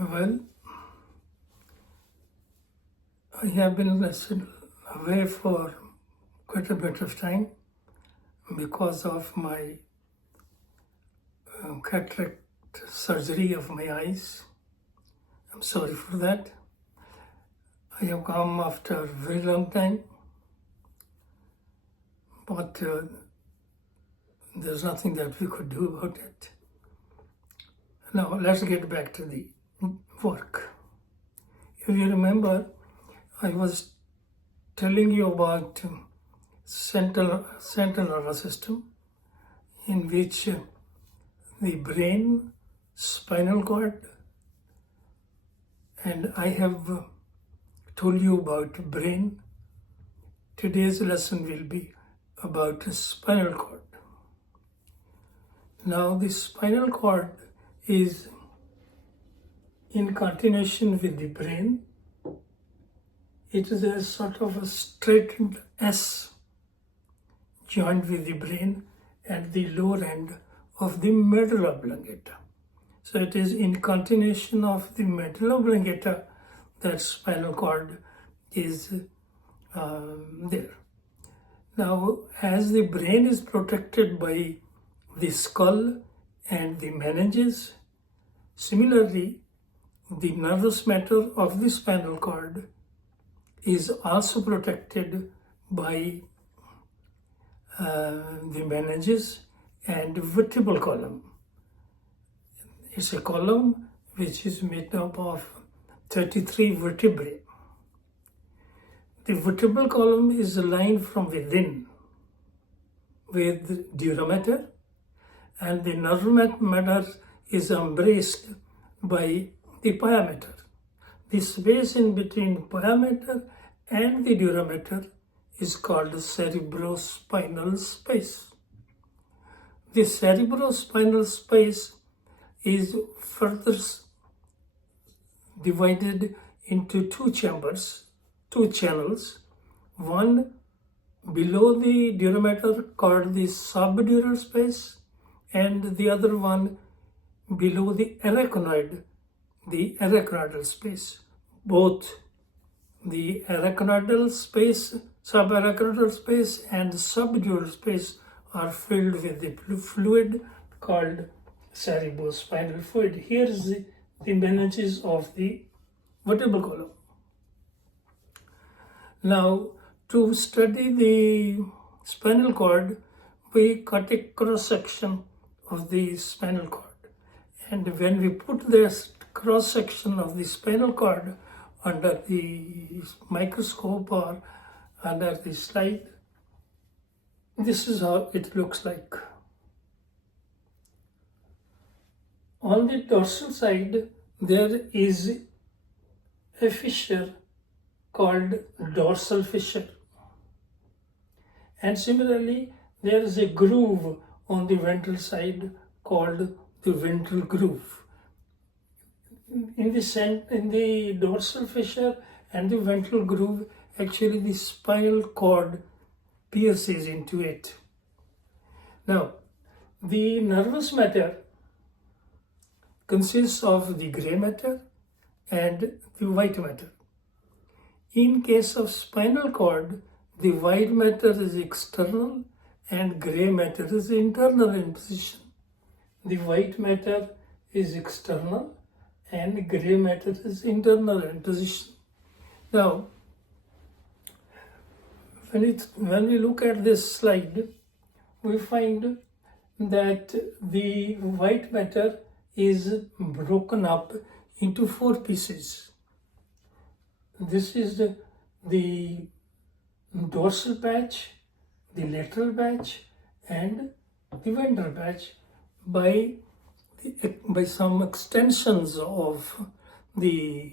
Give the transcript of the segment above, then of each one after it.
Well, I have been away for quite a bit of time because of my cataract surgery of my eyes. I'm sorry for that. I have come after a very long time, but there's nothing that we could do about it. Now, let's get back to the work. If you remember, I was telling you about central nervous system, in which the brain, spinal cord, and I have told you about brain. Today's lesson will be about spinal cord. Now, the spinal cord is in continuation with the brain. It is a sort of a straightened S joined with the brain at the lower end of the medulla oblongata. So it is in continuation of the medulla oblongata that spinal cord is there. Now, as the brain is protected by the skull and the meninges, similarly, the nervous matter of the spinal cord is also protected by the meninges and vertebral column. It's a column which is made up of 33 vertebrae. The vertebral column is aligned from within with dura mater, and the nerve matter is embraced by the pia mater. The space in between pia mater and the dura mater is called cerebrospinal space. The cerebrospinal space is further divided into two channels, one below the dura mater called the subdural space, and the other one below the arachnoidal space. Both the arachnoidal space, subarachnoidal space, and subdural space are filled with the fluid called cerebrospinal fluid. Here is the meninges of the vertebral column. Now, to study the spinal cord, we cut a cross section of the spinal cord. And when we put this cross section of the spinal cord under the microscope or under the slide, this is how it looks like. On the dorsal side, there is a fissure called dorsal fissure. And similarly, there is a groove on the ventral side called the ventral groove. In the dorsal fissure and the ventral groove, actually the spinal cord pierces into it. Now, the nervous matter consists of the gray matter and the white matter. In case of spinal cord, the white matter is external and gray matter is internal in position. The white matter is external and gray matter is internal in position. Now, when we look at this slide, we find that the white matter is broken up into 4 pieces. This is the dorsal patch, the lateral patch, and the ventral patch by some extensions of the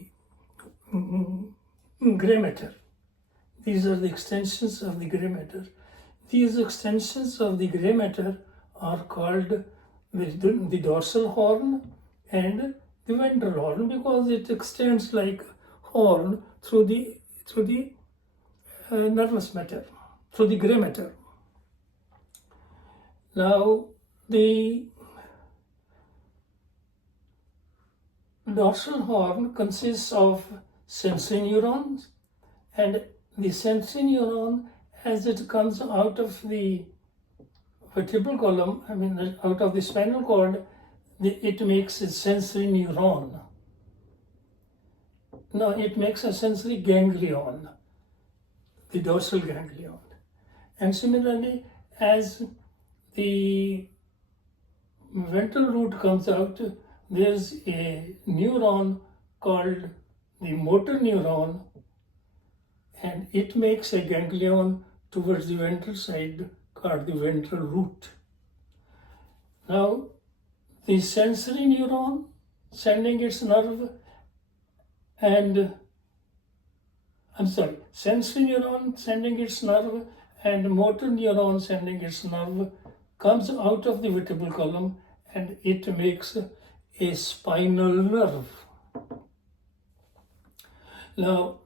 gray matter. These are the extensions of the gray matter. These extensions of the gray matter are called the dorsal horn and the ventral horn because it extends like horn through the nervous matter, through the gray matter. Now, the dorsal horn consists of sensory neurons, and the sensory neuron, as it comes out of the vertebral column, out of the spinal cord, it makes a sensory neuron. Now it makes a sensory ganglion, the dorsal ganglion. And similarly, as the ventral root comes out, there's a neuron called the motor neuron, and it makes a ganglion towards the ventral side called the ventral root. Now, the sensory neuron sending its nerve sensory neuron sending its nerve and motor neuron sending its nerve comes out of the vertebral column, and it makes a spinal nerve. Now,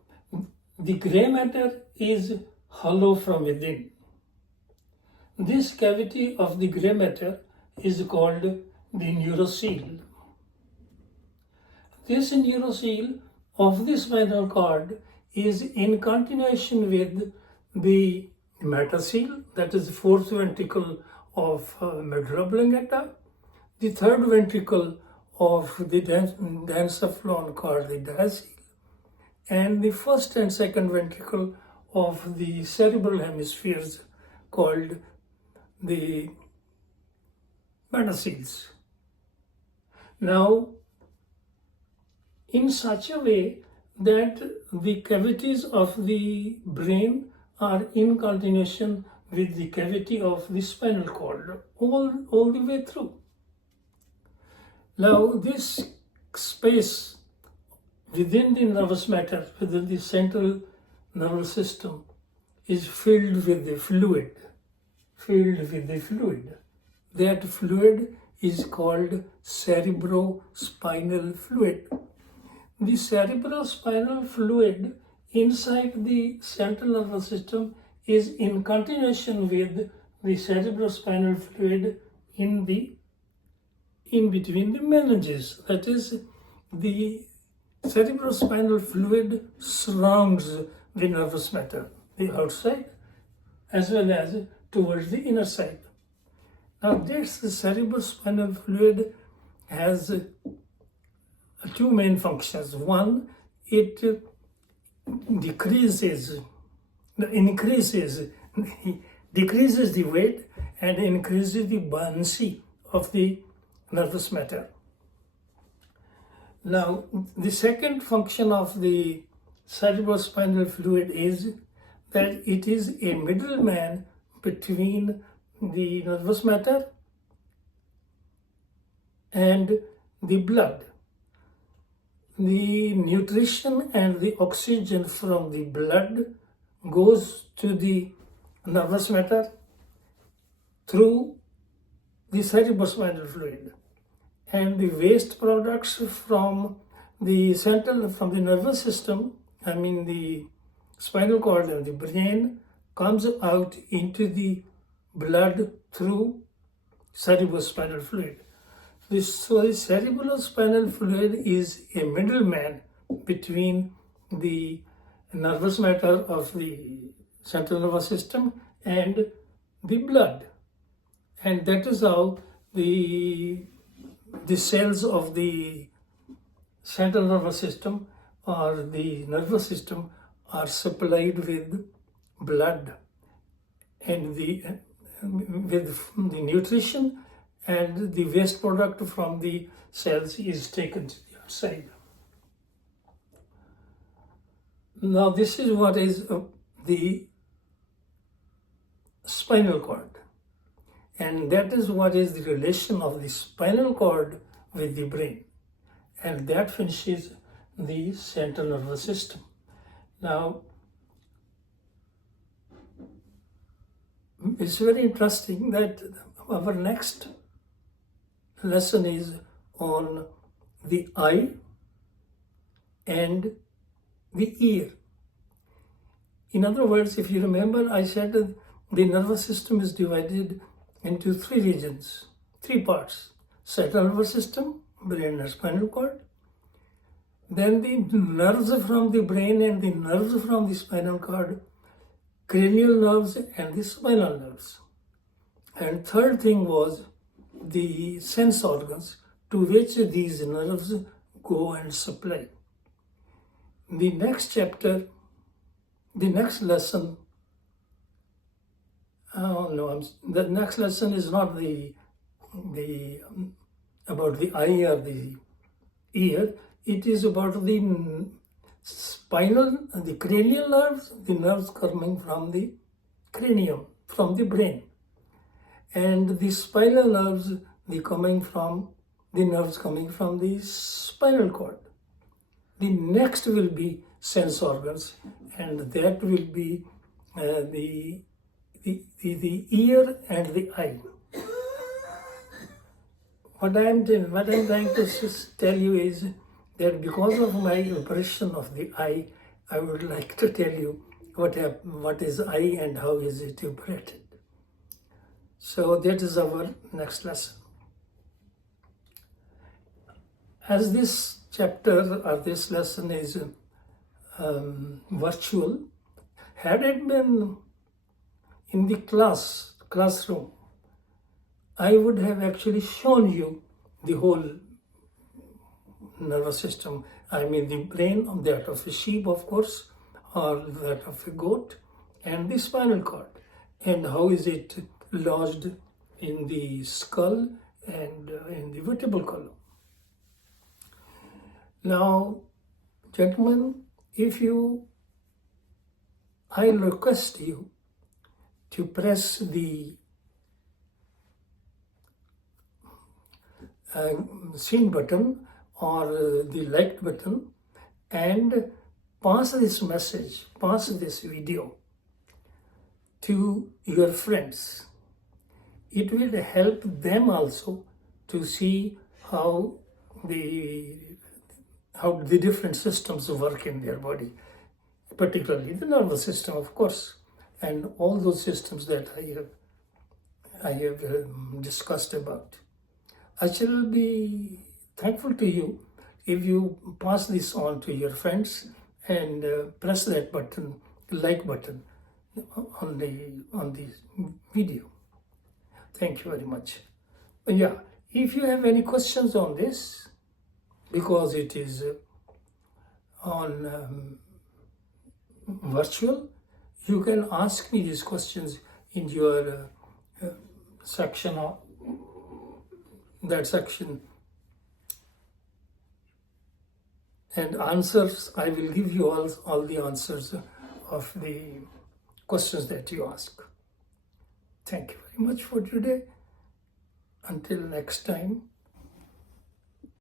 the gray matter is hollow from within. This cavity of the gray matter is called the neurocele. This neurocele of the spinal cord is in continuation with the metacele, that is the fourth ventricle of medulla oblongata, the third ventricle of the diencephalon called the diacele, and the first and second ventricle of the cerebral hemispheres called the metaceles. Now, in such a way that the cavities of the brain are in continuation with the cavity of the spinal cord all the way through. Now, this space within the nervous matter, within the central nervous system, is filled with the fluid. That fluid is called cerebrospinal fluid. The cerebrospinal fluid inside the central nervous system is in continuation with the cerebrospinal fluid in between the meninges. That is, the cerebrospinal fluid surrounds the nervous matter, the outside as well as towards the inner side. Now, this cerebrospinal fluid has two main functions. One, it decreases the weight and increases the buoyancy of the nervous matter. Now, the second function of the cerebrospinal fluid is that it is a middleman between the nervous matter and the blood. The nutrition and the oxygen from the blood goes to the nervous matter through the cerebrospinal fluid, and the waste products from the nervous system, the spinal cord and the brain, comes out into the blood through cerebrospinal fluid. So the cerebrospinal fluid is a middleman between the nervous matter of the central nervous system and the blood. And that is how the cells of the central nervous system or the nervous system are supplied with blood and with the nutrition, and the waste product from the cells is taken to the outside. Now, this is what is the spinal cord, and that is what is the relation of the spinal cord with the brain, and that finishes the central nervous system. Now, it's very interesting that our next lesson is on the eye and the ear. In other words, if you remember, I said that the nervous system is divided into three parts: central nervous system, brain and spinal cord; then the nerves from the brain and the nerves from the spinal cord, cranial nerves and the spinal nerves. And third thing was the sense organs to which these nerves go and supply. The next chapter, the next lesson, the next lesson is not about the eye or the ear. It is about the the cranial nerves, the nerves coming from the cranium, from the brain, and the spinal nerves, the nerves coming from the spinal cord. The next will be sense organs, and that will be the ear and the eye. What I'm trying to tell you is that because of my impression of the eye, I would like to tell you what is eye and how is it operated. So that is our next lesson. As this chapter or this lesson is virtual, had it been in the classroom, I would have actually shown you the whole nervous system. I mean the brain, that of a sheep, of course, or that of a goat, and the spinal cord, and how is it lodged in the skull and in the vertebral column. Now, gentlemen, I request you to press the seen button or the like button and pass this message, pass this video to your friends. It will help them also to see how the different systems work in their body, particularly the nervous system, of course, and all those systems that I have discussed about. I shall be thankful to you if you pass this on to your friends and press that button, like button, on the video. Thank you very much. Yeah, if you have any questions on this, because it is on virtual, you can ask me these questions in your section, or that section, and answers. I will give you all the answers of the questions that you ask. Thank you very much for today. Until next time.